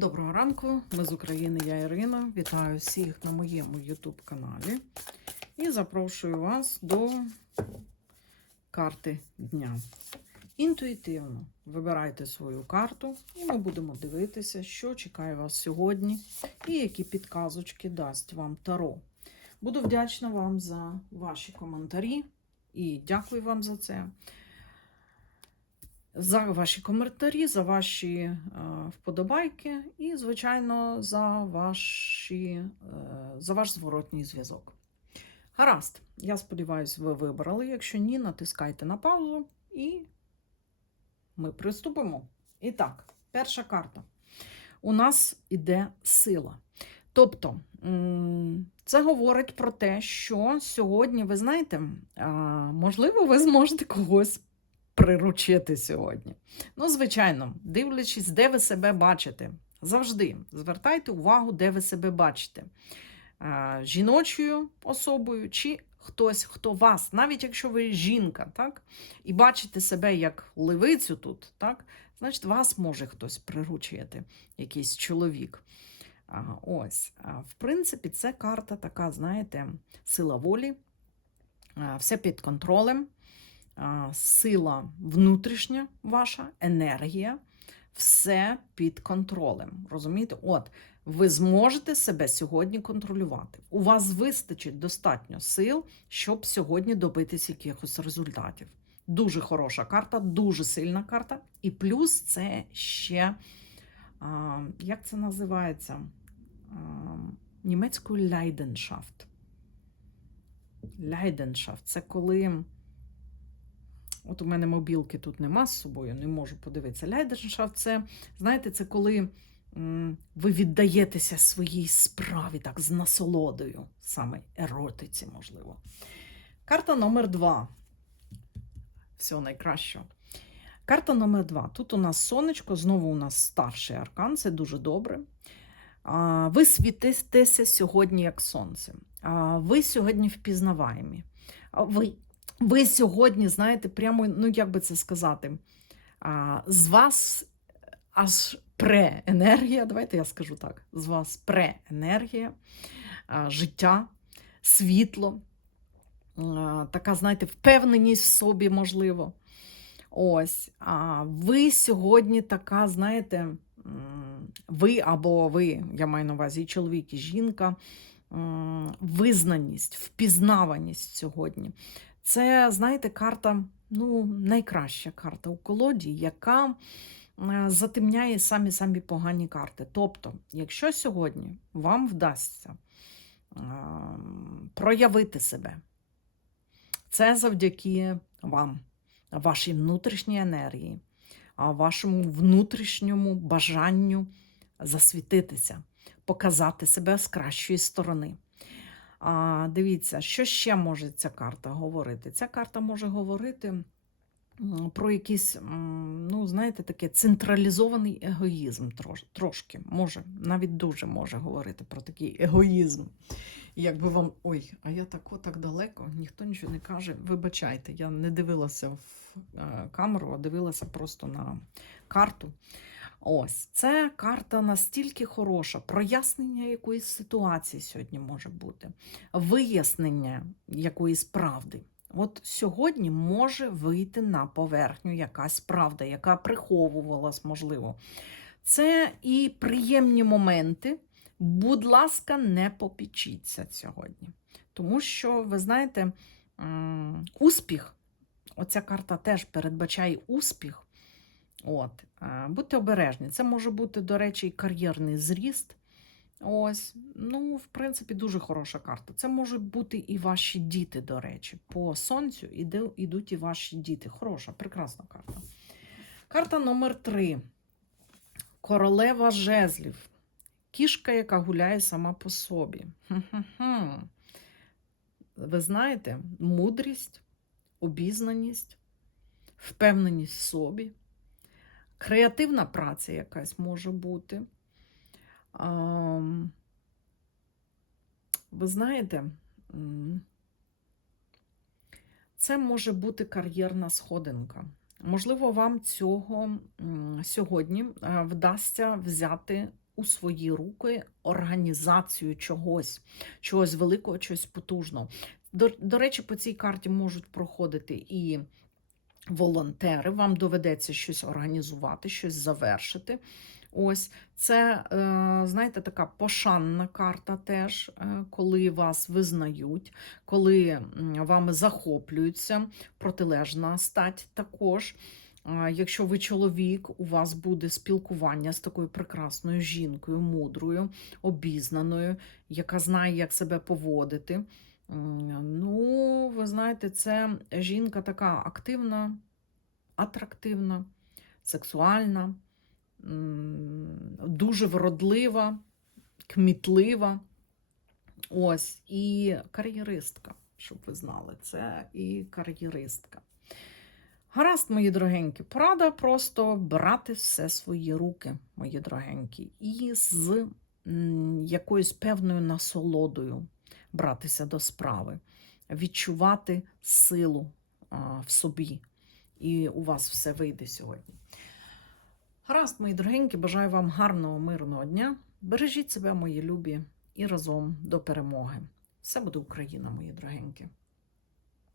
Доброго ранку, ми з України, я Ірина. Вітаю всіх на моєму YouTube каналі і запрошую вас до карти дня. Інтуїтивно вибирайте свою карту, і ми будемо дивитися, що чекає вас сьогодні і які підказочки дасть вам Таро. Буду вдячна вам за ваші коментарі і дякую вам за це за ваші коментарі, за ваші е, вподобайки і, звичайно, за, ваші, е, за ваш зворотній зв'язок. Гаразд, я сподіваюся, ви вибрали. Якщо ні, натискайте на паузу і ми приступимо. І так, перша карта. У нас іде сила. Тобто, це говорить про те, що сьогодні, ви знаєте, можливо, ви зможете когось приручити сьогодні. Ну, звичайно, дивлячись, де ви себе бачите. Завжди звертайте увагу, де ви себе бачите. Жіночою особою чи хтось, хто вас, навіть якщо ви жінка, так, і бачите себе як левицю тут, так, значить, вас може хтось приручити, якийсь чоловік. Ось, в принципі, це карта така, знаєте, сила волі, все під контролем сила внутрішня ваша, енергія, все під контролем. Розумієте? От, ви зможете себе сьогодні контролювати. У вас вистачить достатньо сил, щоб сьогодні добитися якихось результатів. Дуже хороша карта, дуже сильна карта. І плюс це ще, а, як це називається? А, німецькою Leidenschaft. Leidenschaft – це коли. От у мене мобілки тут нема з собою, не можу подивитися. Лайдершафт це, знаєте, це коли ви віддаєтеся своїй справі так з насолодою, саме еротиці, можливо. Карта номер два. Всього найкращого. Карта номер два. Тут у нас сонечко, знову у нас старший аркан, це дуже добре. Ви світитеся сьогодні як сонце. Ви сьогодні впізнаваємі. Ви ви сьогодні, знаєте, прямо, ну як би це сказати, а, з вас аж пре-енергія, давайте я скажу так: з вас пре-енергія, життя, світло, а, така, знаєте, впевненість в собі, можливо. Ось, а ви сьогодні така, знаєте, ви або ви, я маю на увазі і чоловік, і жінка, визнаність, впізнаваність сьогодні. Це, знаєте, карта, ну, найкраща карта у колоді, яка е, затемняє самі самі погані карти. Тобто, якщо сьогодні вам вдасться е, проявити себе, це завдяки вам, вашій внутрішній енергії, вашому внутрішньому бажанню засвітитися, показати себе з кращої сторони. А, Дивіться, що ще може ця карта говорити? Ця карта може говорити про якийсь, ну, знаєте, таке централізований егоїзм трош, трошки, може, навіть дуже може говорити про такий егоїзм. Якби вам. Ой, а я так далеко, ніхто нічого не каже. Вибачайте, я не дивилася в е, камеру, а дивилася просто на карту. Ось це карта настільки хороша. Прояснення якоїсь ситуації сьогодні може бути, вияснення якоїсь правди. От сьогодні може вийти на поверхню якась правда, яка приховувалась, можливо. Це і приємні моменти. Будь ласка, не попічіться сьогодні. Тому що, ви знаєте, успіх, оця карта теж передбачає успіх. От, Будьте обережні. Це може бути, до речі, і кар'єрний зріст. Ось, ну, в принципі, дуже хороша карта. Це можуть бути і ваші діти, до речі. По сонцю йдуть і ваші діти. Хороша, прекрасна карта. Карта номер 3 Королева жезлів. Кішка, яка гуляє сама по собі. Ви знаєте, мудрість, обізнаність, впевненість в собі. Креативна праця якась може бути. Ви знаєте, це може бути кар'єрна сходинка. Можливо, вам цього сьогодні вдасться взяти у свої руки організацію чогось, чогось великого, чогось потужного. До, до речі, по цій карті можуть проходити і волонтери. Вам доведеться щось організувати, щось завершити. Ось це, е, знаєте, така пошанна карта теж, е, коли вас визнають, коли вами захоплюються, протилежна стать також. Якщо ви чоловік, у вас буде спілкування з такою прекрасною жінкою, мудрою, обізнаною, яка знає, як себе поводити. Ну, ви знаєте, це жінка така активна, атрактивна, сексуальна, дуже вродлива, кмітлива. Ось, і кар'єристка, щоб ви знали, це і кар'єристка. Гаразд, мої дорогенькі, порада просто брати все свої руки, мої дорогенькі, і з якоюсь певною насолодою братися до справи, відчувати силу в собі. І у вас все вийде сьогодні. Гаразд, мої дорогенькі, бажаю вам гарного, мирного дня. Бережіть себе, мої любі, і разом до перемоги. Все буде Україна, мої дорогенькі.